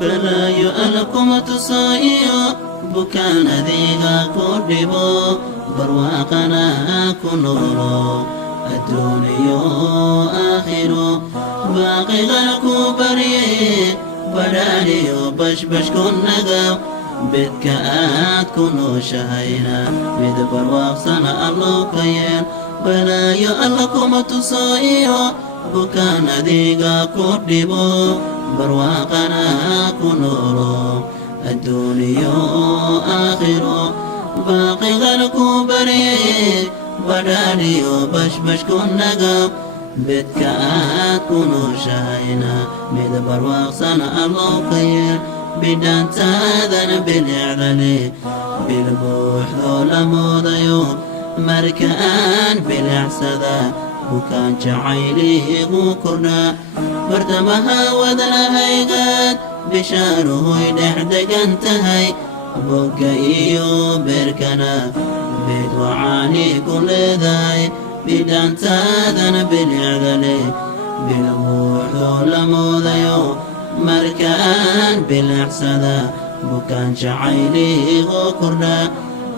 balayo alakuma tusaayo bukaan adiga ku dhibo barwaaqana ku noolo adduuniyo aakhiro baaqigana ku barye badhaadhiyo bashbash ku nagaw bedka aad ku nooshahayna mid barwaaqsana alloo ka yeel balayo alakuma tusaayo bukaan adiga ku dhibo barwaaqana ku noolo adduuniyo aakhiro baaqigana ku barye badhaadhiyo bashbash ku nagaw bedka aad ku nooshahayna mid barwaaqsana alloo ka yeel bidhaantaadana bilicdale bilbuuxdoo la moodayo marka aan bilicsada bukaan jacayliigu kordhaa bartamaha wadnahaygaad bishaaruhoy dhex degan tahay bogga iyo beerkana beed wacaani ku leedahay bidhaantaadana bilicdale bilbuuxdoo la moodayo marka aan bilicsada bukaan jacayliigu kordhaa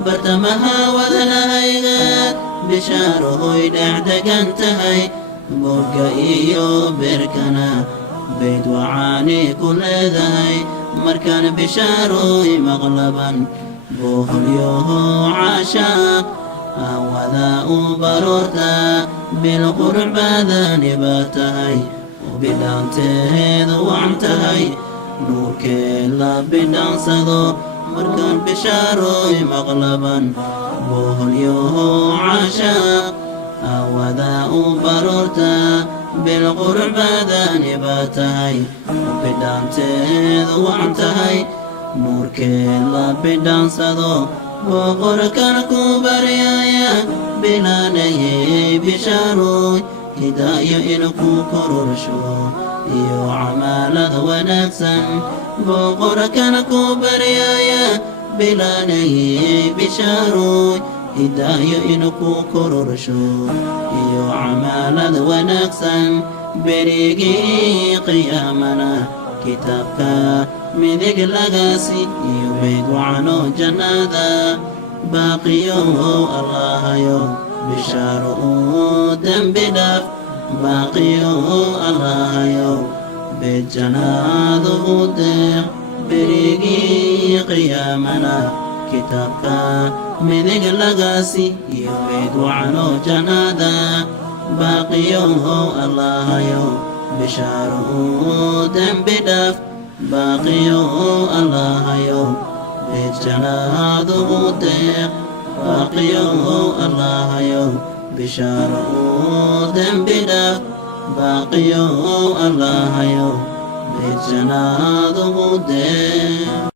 bartamaha wadnahaygaad bishaaruhoy dhex degan tahay bogga iyo beerkana beyd wacaani ku leedahay markaan bishaaroy maqlaban buuhulyoho caashaaq awada u baroortaa bilqurux baadani baa tahay bidhaanteedu wacan tahay nuurkeed la bidhaansado markaan bishaaroy maqlaban buuhulyoho caashaaq awada u baroortaa bilqurux baadani baa tahay bidhaanteedu wacan tahay nuurkeed la bidhaansado boqorkan ku baryaya bilaanayey bishaaroy hidaayo inku korursho iyo camaalad wanaagsan boqorkan ku baryaya bilaanayey bishaaroy hidaayo inku korursho iyo camaalad wanaagsan berigii qiyaamana kitaabka midig lagaasi iyo beyd wacano jannada baaqiyo allahayo bishaaro uu dembi dhaaf baaqiyo allahayo beyd jannaadu u deeq berigii qiyaamana kitaabka midig lagaasi iyo beyd wacano jannada baaqiyo allahayo bishaaro uu dembi dhaaf baaqiyo allahayo beyd jannaadu u deeq baaqiyo allahayo bishaaro uu dembi dhaaf baaqiyo allahayo beyd jannaadu u deeq